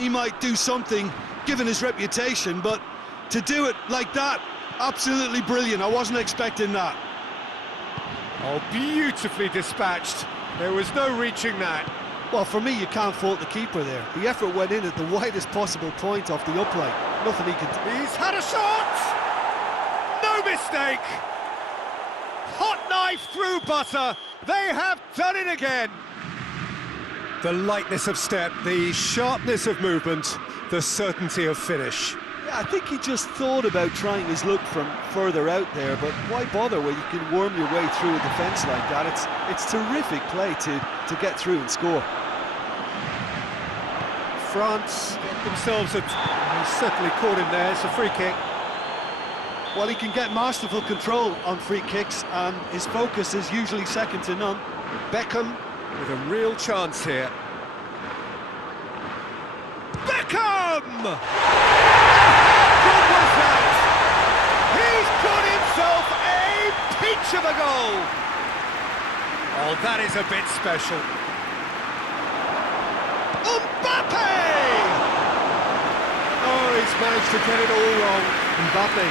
He might do something, given his reputation, but to do it like that, absolutely brilliant. I wasn't expecting that. Oh, beautifully dispatched. There was no reaching that. Well, for me, you can't fault the keeper there. The effort went in at the widest possible point off the upright. Nothing he could do. He's had a shot! No mistake! Hot knife through butter. They have done it again. The lightness of step, the sharpness of movement, the certainty of finish. Yeah, I think he just thought about trying his luck from further out there, but why bother when you can worm your way through a defence like that? It's terrific play to get through and score. France get themselves a... He's certainly caught him there, it's a free kick. Well, he can get masterful control on free kicks, and his focus is usually second to none. Beckham with a real chance here. Beckham! How good was that? He's got himself a peach of a goal. Oh, that is a bit special. Mbappe! Oh, he's managed to get it all wrong. Mbappe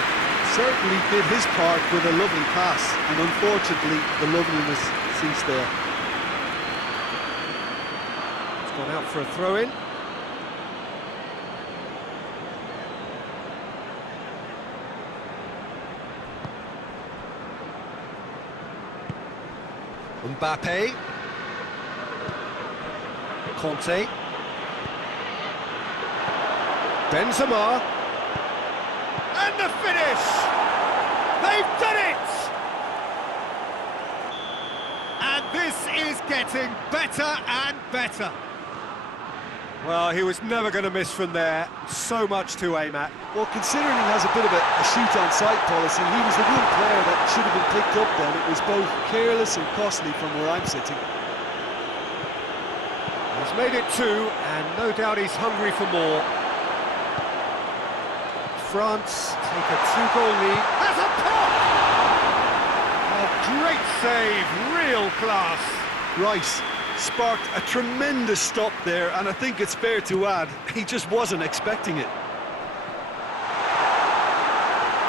certainly did his part with a lovely pass, and unfortunately the loveliness ceased there. It's gone out for a throw-in. Mbappe. Conte. Benzema. And the finish! They've done it! And this is getting better and better. Well, he was never going to miss from there. So much to aim at. Well, considering he has a bit of a shoot-on-sight policy, he was the one player that should have been picked up then. It was both careless and costly from where I'm sitting. He's made it two, and no doubt he's hungry for more. France take a two-goal lead. Has a pop! A great save, real class. Rice sparked a tremendous stop there, and I think it's fair to add, he just wasn't expecting it.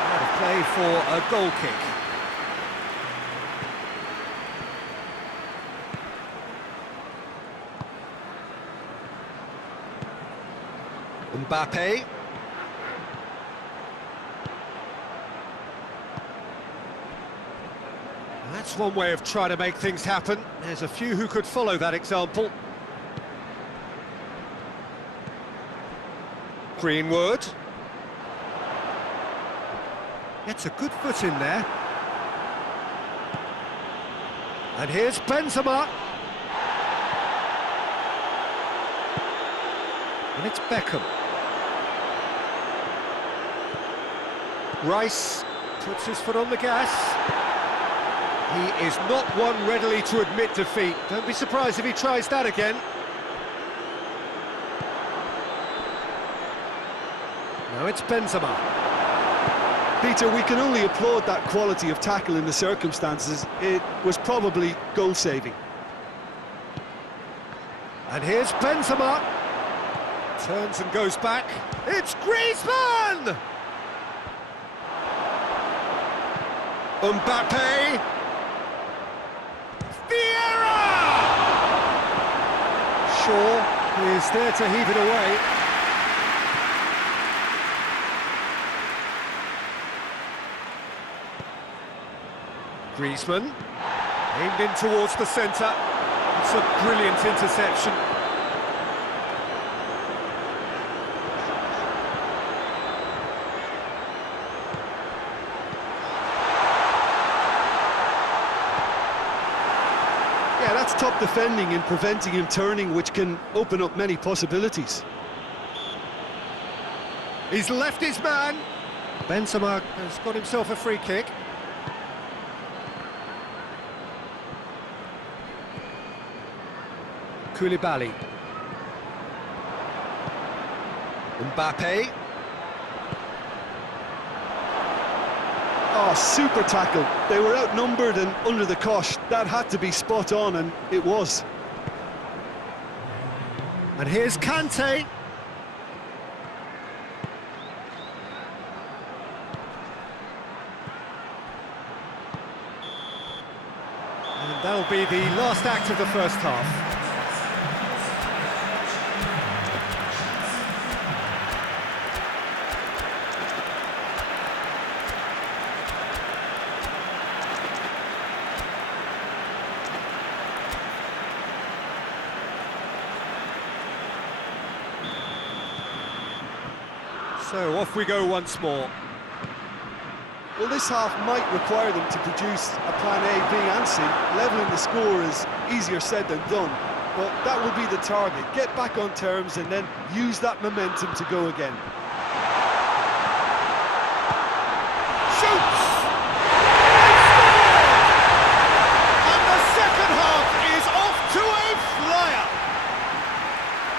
What a play for a goal kick. Mbappe. That's one way of trying to make things happen. There's a few who could follow that example. Greenwood. Gets a good foot in there. And here's Benzema. And it's Beckham. Rice puts his foot on the gas. He is not one readily to admit defeat. Don't be surprised if he tries that again. Now it's Benzema. Peter, we can only applaud that quality of tackle in the circumstances. It was probably goal-saving. And here's Benzema. Turns and goes back. It's Griezmann! Mbappe! Shaw is there to heave it away. Griezmann, aimed in towards the centre. It's a brilliant interception. Yeah, that's top defending and preventing him turning, which can open up many possibilities. He's left his man. Benzema has got himself a free kick. Koulibaly. Mbappe. Oh, super tackle. They were outnumbered and under the cosh. That had to be spot on, and it was. And here's Kante. That'll be the last act of the first half. So off we go once more. Well, this half might require them to produce a plan A, B and C. Levelling the score is easier said than done, but that will be the target. Get back on terms and then use that momentum to go again. Shoots! And the second half is off to a flyer!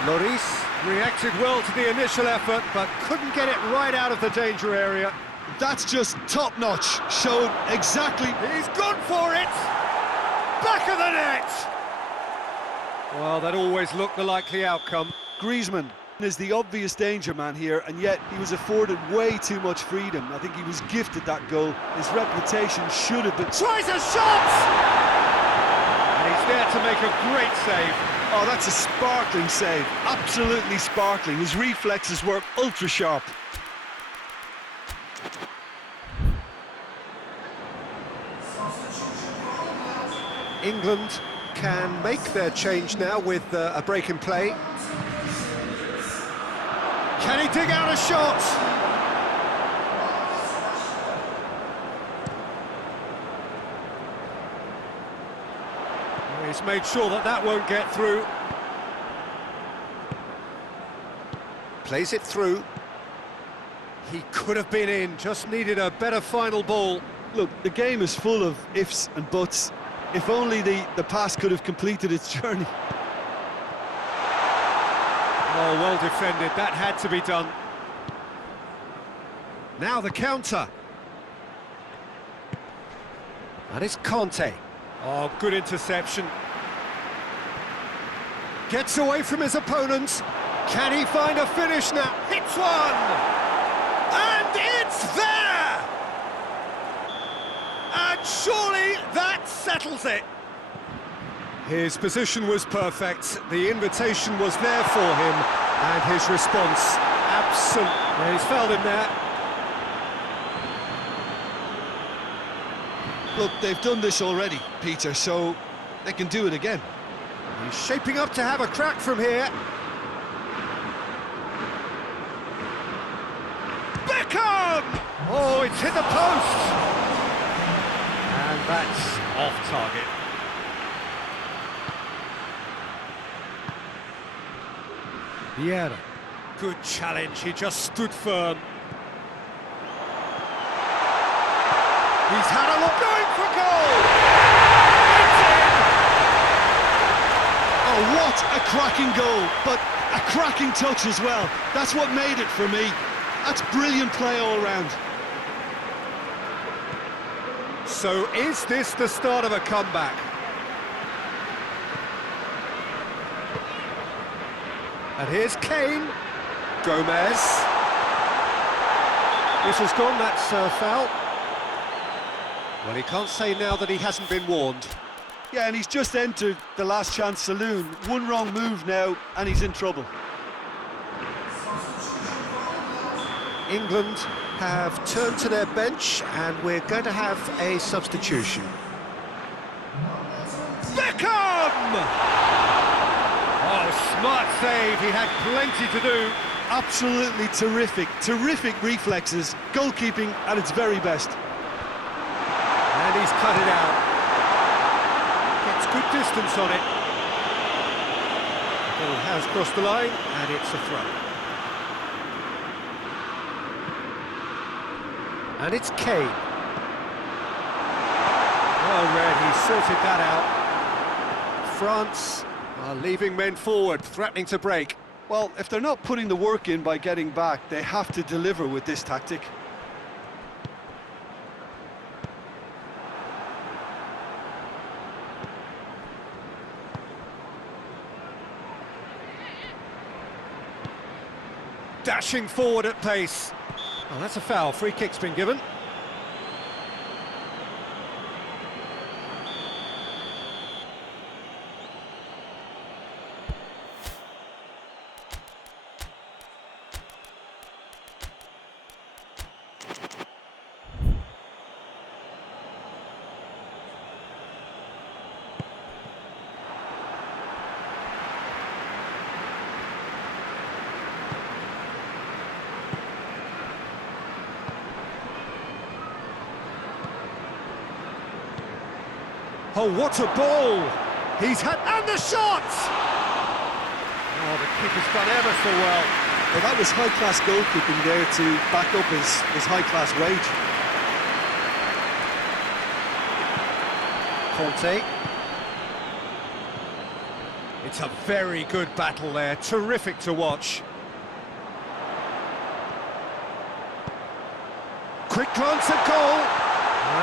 Lloris reacted well to the initial effort, but couldn't get it right out of the danger area. That's just top-notch, showed exactly... He's gone for it! Back of the net! Well, that always looked the likely outcome. Griezmann is the obvious danger man here, and yet he was afforded way too much freedom. I think he was gifted that goal. His reputation should have been... Tries a shot! And he's there to make a great save. Oh, that's a sparkling save. Absolutely sparkling. His reflexes were ultra-sharp. England can make their change now with a break in play. Can he dig out a shot? He's made sure that that won't get through. Plays it through. He could have been in, just needed a better final ball. Look, the game is full of ifs and buts. If only the pass could have completed its journey. Oh, well defended, that had to be done. Now the counter. And it's Conte. Oh, good interception. Gets away from his opponents. Can he find a finish now? Hits one! And it's there! And surely that settles it. His position was perfect. The invitation was there for him. And his response, absolute. Yeah, he's fouled him there. Look, they've done this already, Peter, so they can do it again. He's shaping up to have a crack from here. Beckham! Oh, it's hit the post! And that's off target. Vieira. Good challenge, he just stood firm. He's had a look, going for goal! It's in! Oh, what a cracking goal, but a cracking touch as well. That's what made it for me. That's brilliant play all round. So is this the start of a comeback? And here's Kane. Gomez. Whistle's gone, that's foul. Well, he can't say now that he hasn't been warned. Yeah, and he's just entered the last chance saloon. One wrong move now, and he's in trouble. England have turned to their bench, and we're going to have a substitution. Beckham! Oh, smart save, he had plenty to do. Absolutely terrific, terrific reflexes. Goalkeeping at its very best. And he's cut it out. Gets good distance on it. The ball has crossed the line, and it's a throw. And it's Kane. Well read, he sorted that out. France are leaving men forward, threatening to break. Well, if they're not putting the work in by getting back, they have to deliver with this tactic. Dashing forward at pace. Oh, that's a foul. Free kick's been given. Oh, what a ball! He's had... and the shot! Oh, the keeper's done ever so well. Well, that was high-class goalkeeping there to back up his high-class wage. Conte. It's a very good battle there, terrific to watch. Quick glance at goal,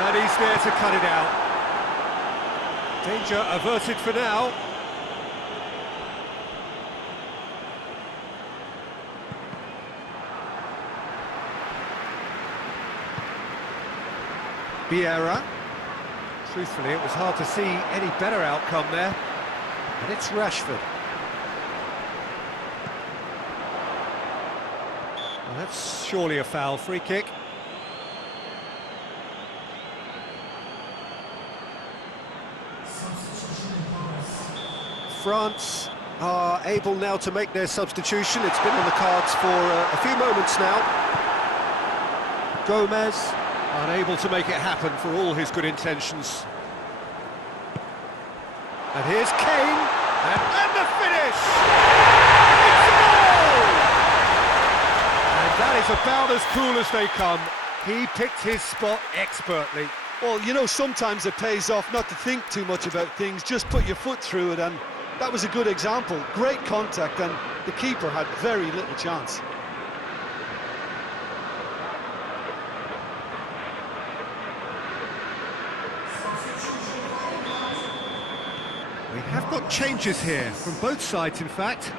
and he's there to cut it out. Danger averted for now. Vieira. Truthfully, it was hard to see any better outcome there. And it's Rashford. Well, that's surely a foul. Free kick. France are able now to make their substitution. It's been on the cards for a few moments now. Gomez, unable to make it happen for all his good intentions. And here's Kane, and the finish! It's a goal! And that is about as cool as they come. He picked his spot expertly. Well, you know, sometimes it pays off not to think too much about things, just put your foot through it, and that was a good example. Great contact, and the keeper had very little chance. We have got changes here, from both sides in fact.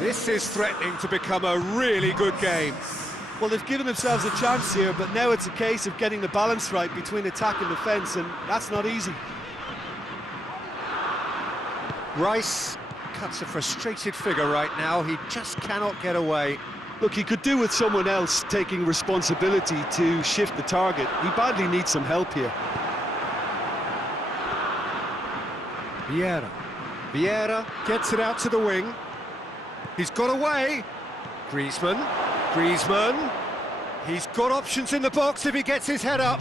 This is threatening to become a really good game. Well, they've given themselves a chance here, but now it's a case of getting the balance right between attack and defence, and that's not easy. Rice cuts a frustrated figure right now, he just cannot get away. Look, he could do with someone else taking responsibility to shift the target. He badly needs some help here. Vieira gets it out to the wing. He's got away. Griezmann. He's got options in the box if he gets his head up.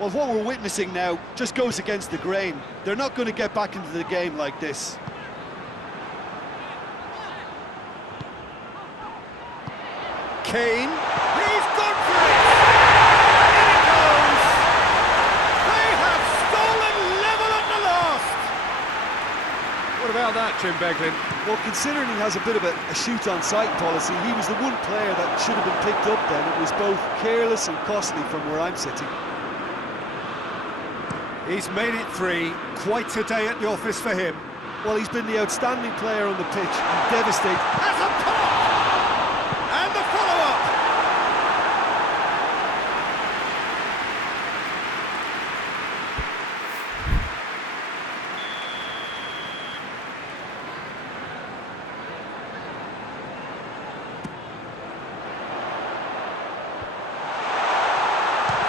Well, what we're witnessing now just goes against the grain. They're not going to get back into the game like this. Kane. He's gone for it! In it goes! They have stolen level at the last! What about that, Jim Beglin? Well, considering he has a bit of a shoot-on-sight policy, he was the one player that should have been picked up then. It was both careless and costly from where I'm sitting. He's made it 3. Quite a day at the office for him. Well, he's been the outstanding player on the pitch and devastating. Has a pop! And the follow-up!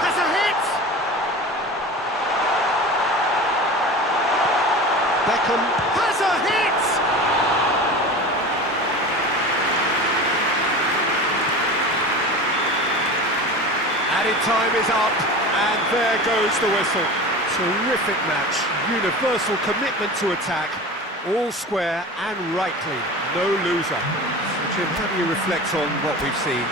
Has a hit! Beckham. Has a hit! Added time is up, and there goes the whistle. Terrific match, universal commitment to attack, all square and rightly, no loser. So Jim, how do you reflect on what we've seen?